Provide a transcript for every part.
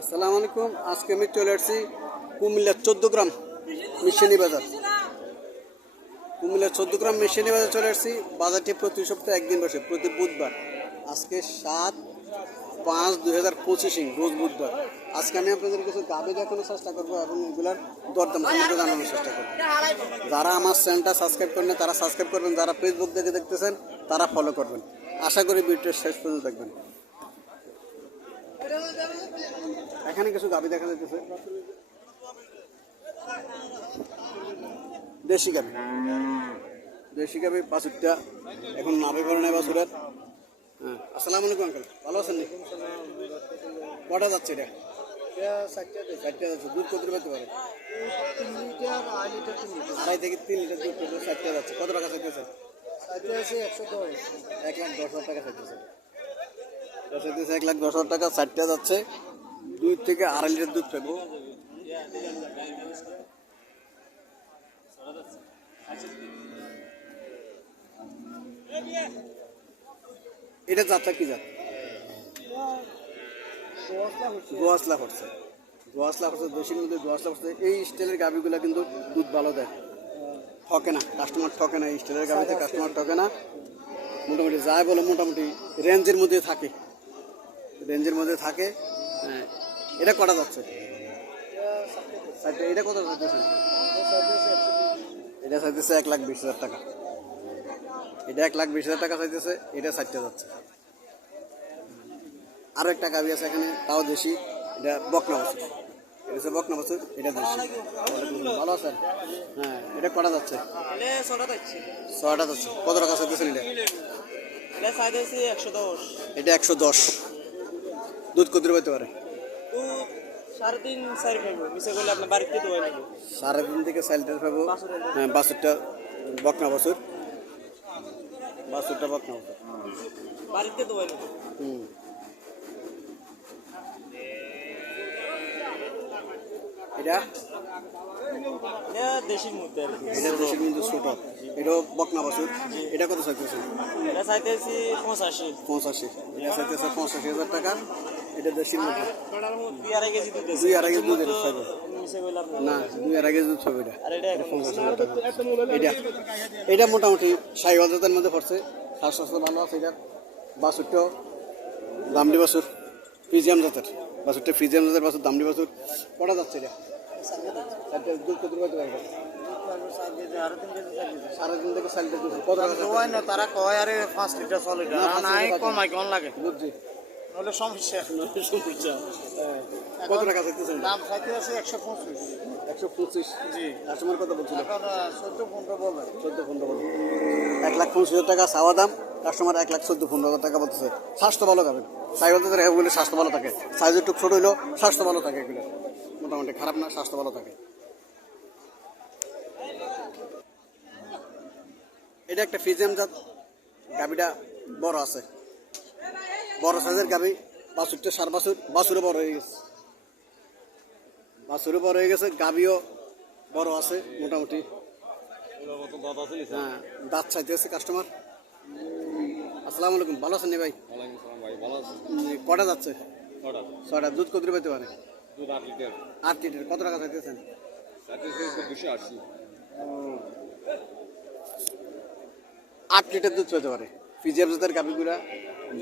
আসসালামু আলাইকুম। আজকে আমি চলে আসছি কুমিল্লার চোদ্দ গ্রাম মিশনি বাজার। কুমিল্লার চোদ্দ গ্রাম মিশনি বাজার চলে আসছি। বাজারটি প্রতি সপ্তাহে একদিন বসে, প্রতি বুধবার। আজকে সাত পাঁচ দুই হাজার পঁচিশে রোজ বুধবার। আজকে আমি আপনাদের কিছু গাবে দেখানোর চেষ্টা করব এবং এগুলার দরদাম সম্পর্কে জানানোর চেষ্টা করব। যারা আমার চ্যানেলটা সাবস্ক্রাইব করেন তারা সাবস্ক্রাইব করবেন। যারা ফেসবুক দেখে দেখতেছেন, তারা ফলো করবেন। আশা করি ভিডিওর শেষ পর্যন্ত দেখবেন। এখানে কিছু গাবি দেখা যাচ্ছে দেশি গাবি। দেশি গাবি বাছুরটা এখন নাভে করে নেয় বাছুরের। হ্যাঁ আসসালামু আলাইকুম আঙ্কেল ভালো আছেন কটা যাচ্ছে এটা? যাচ্ছে, দুধ কত আড়াই থেকে তিন লিটার যাচ্ছে। কত টাকা চাইতেছে এক লাখ দশ হাজার টাকা চাইতেছে এক লাখ দশ হাজার টাকা ষাটটা যাচ্ছে। দুই থেকে আড়াই লিটার দুধ পাবো এটা জাতটা কি জাত গোয়াসলা হচ্ছে। গোয়াসলা হচ্ছে দেশের মধ্যে গোয়াসলা হচ্ছে। এই স্টাইলের গাভিগুলো কিন্তু দুধ ভালো দেয়। ঠকে না কাস্টমার ঠকে না, এই স্টাইলের গাভিতে কাস্টমার ঠকে না। মোটামুটি যায় বলে, মোটামুটি রেঞ্জের মধ্যে থাকে। রেঞ্জের মধ্যে থাকে। হ্যাঁ। এটা কটা যাচ্ছে? এটা কত যাচ্ছে? এটা চাইতেছে এক লাখ বিশ হাজার টাকা। এটা এক লাখ বিশ হাজার টাকা চাইতেছে এটা ষাটটা যাচ্ছে। আরও একটা গাভি আছে এখানে তাও দেশি। এটা বকনা বছর। এটা হচ্ছে বকনা বছর এটা দেশি। ভালো আছেন হ্যাঁ এটা কটা যাচ্ছে? ছটা যাচ্ছে। কত টাকা চাইতেছেন এটা? এটা একশো দশ। দুধ কত পাইতে পারে? সাড়ে তিন চারি পাইব। মিশে করলে আপনার বাড়িতে তো সাড়ে তিন থেকে চার লিটার পাবো হ্যাঁ বাছুরটা বকনা বছর। বাছুরটা বকনা বছর। বাড়িতে তো হুম। এটা? কি। এটা দেশের কিন্তু ছোট। এটাও বকনা বছর। এটা কত চাইতেছে এটা চাইতেছি পঁচাশি। পঁচাশি। এটা চাইতেছে পঁচাশি হাজার টাকা। এটা দেশের দুই আড়াই কেজি দুধ দুই আড়াই কেজি। দুধের খাইবে মিশে করলে আপনার না দুই আড়াই কেজি দুধ হবে এটা এটা মোটামুটি ষাট হাজারের মধ্যে পড়ছে। স্বাস্থ্য ভালো আছে এটা বাছুরটাও দামডি বাছুর ফিজিয়াম জাতের। বাছুরটা ফিজিয়াম জাতের বাছুর দামডি বাছুর। কটা যাচ্ছে এটা? দুধ কত রুপে পাইবে থেকে চার লিটার কত না তারা কয় আরে পাঁচ লিটার ছ লিটার। না, নাই কমাই কেমন লাগে। বুঝছি। নইলে সমস্যা হ্যাঁ। কত টাকা চাইতেছেন? দাম চাইতে আছে একশো পঁচিশ। একশো পঁচিশ? জি। কাস্টমার কত বলছিল? চোদ্দ পনেরো বলে। চোদ্দ পনেরো বলছে এক লাখ পঁচিশ হাজার টাকা চাওয়া দাম কাস্টমার এক লাখ চোদ্দ পনেরো হাজার টাকা বলতেছে। স্বাস্থ্য ভালো যাবে সাইকেল এগুলো স্বাস্থ্য ভালো থাকে। সাইজ একটু ছোট হইলেও স্বাস্থ্য ভালো থাকে এগুলো। মোটামুটি খারাপ না স্বাস্থ্য ভালো থাকে। এটা একটা ফিজিয়াম জাত। গাবিটা বড় আছে। বড় সাইজের গাবি বাছুরটা সার বাছুর, বাছুরও বড় হয়ে গেছে। বাছুরও বড় হয়ে গেছে গাবিও বড় আছে, মোটামুটি। হ্যাঁ দাঁত চাইতেছে কাস্টমার আসসালামু আলাইকুম, ভালো আছেন ভাই? কটা যাচ্ছে? ছটা দুধ কত পেতে পারে? আট লিটার। কত টাকা চাইতেছেন? আট লিটার দুধ পেতে পারে। ফিজিয়াম জাতের গাভিগুলা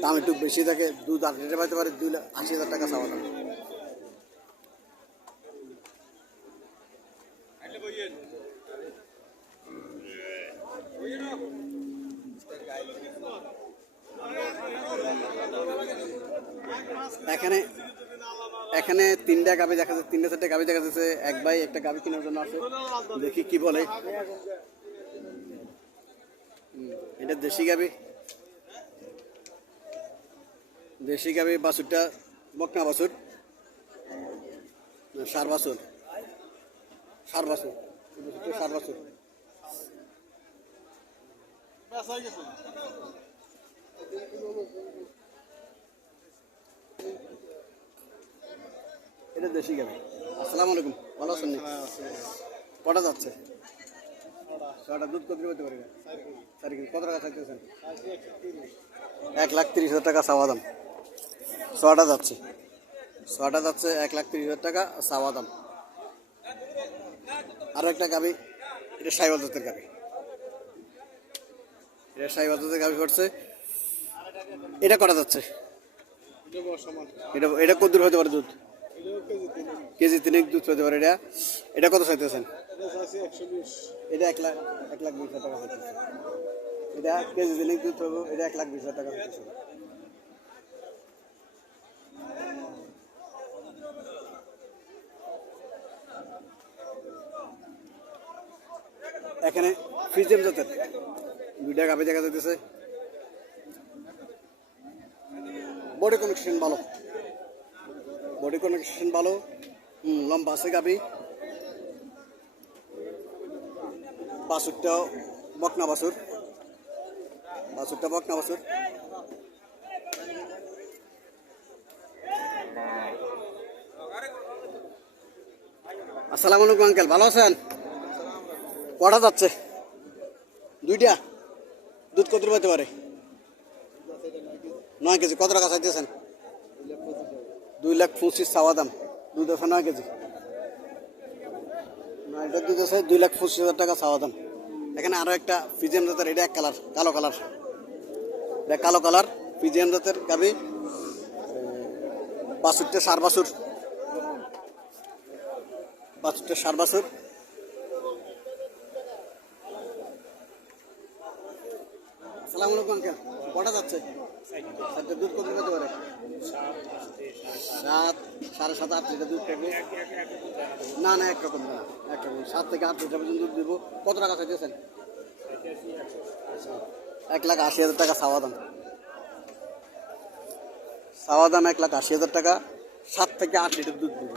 দাম একটু বেশি থাকে দুধ আট লিটার পাইতে পারে, দুই আশি হাজার টাকা চাওয়া দাম। এখানে এখানে তিনটা গাবি দেখা যাচ্ছে, তিনটা চারটে গাবি দেখা যাচ্ছে, এক ভাই একটা গাবি কেনার জন্য আছে। দেখি কি বলে। এটা দেশি গাবি দেশি গাবি বাছুরটা বকনা বাছুর। সার বাছুর। সার বাছুর। সার বাছুর। এটা দেশি গাবি আসসালামু আলাইকুম। ভালো আছেন কটা যাচ্ছে? ছটা দুধ কত পেতে পারবে কেজি। কত টাকা চাইতেছেন? এক লাখ তিরিশ হাজার টাকা চাওয়া দাম। ছটা যাচ্ছে। ছটা যাচ্ছে এক লাখ তিরিশ হাজার টাকা চাওয়া দাম। আরও একটা গাবি এটা সাইবাল জাতের গাবি এটা সাইবাল গাবি করছে এটা করা যাচ্ছে? এটা এটা কত দূর হতে পারে দুধ? কেজি তিনেক, দুধ হতে পারে এটা। এটা কত চাইতেছেন? এটা এক লাখ এক লাখ বিশ টাকা এটা এটা এক লাখ বিশ টাকা এখানে ফ্রিজেম জাতের দুইটা দেখা যাইতেছে বডি কানেকশন ভালো। বডি কানেকশন ভালো। লম্বা আছে গাভি বাসুরটাও বকনা বাসুর বাসুরটা বকনা বাসুর আসসালামু আলাইকুম, আঙ্কেল। ভালো আছেন? কটা যাচ্ছে? দুইটা? দুধ কত পেতে পারে? নয় কেজি। কত টাকা চাইতেছেন? দুই লাখ পঁচিশ চাওয়া দাম। দুধ আছে নয় কেজি। দুধ আছে দুই লাখ পঁচিশ হাজার টাকা চাওয়া দাম। এখানে আরও একটা ফিজিয়াম জাতের, এটা এক কালার কালো কালার এটা কালো কালার ফিজিয়াম জাতের গাবি বাছুরটা সার বাছুর। বাছুরটা সার বাছুর। আসসালামু আলাইকুম আঙ্কেল কটা যাচ্ছে। দুধ কত সাত, সাড়ে সাত, আট লিটার দুধ থাকবে। না না একরকম না একরকম সাত থেকে আট লিটার পর্যন্ত দুধ দেবো। কত টাকা চাইতেছেন এক লাখ আশি হাজার টাকা সাওয়া দাম। সাওয়া দাম এক লাখ আশি হাজার টাকা। সাত থেকে আট লিটার দুধ দিব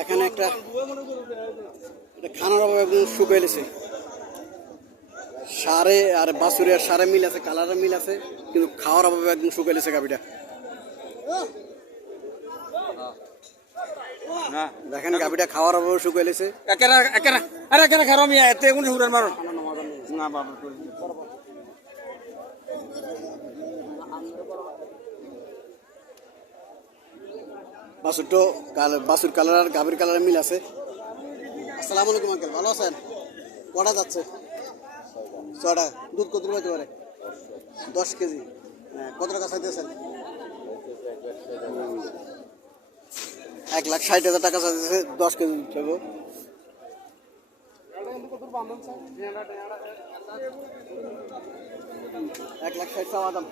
এখানে একটা এটা খানার অভাবে একদম শুকাইলেছে সারে আর বাসুরে আর সারে মিল আছে কালারের মিল আছে কিন্তু খাওয়ার অভাবে একদম শুকাইলেছে গাবিটা দেখেন গাবিটা খাওয়ার অভাবে শুকাইলেছে একেরা একেরা আরে একেরা খারাপ এতে কোন হুরান মারো। না বাবা। বাসুরটো বাসুর কালার আর গাবির কালারের মিল আছে। আসসালামু আলাইকুম আঙ্কেল। ভালো আছেন? কটা যাচ্ছে? ছটা দুধ কত পাইতে পারে দশ কেজি। হ্যাঁ, কত টাকা চাইতেছেন? এক লাখ ষাট হাজার টাকা চাইতেছে দশ কেজি দুধ এক লাখ ষাট চাওয়া দাম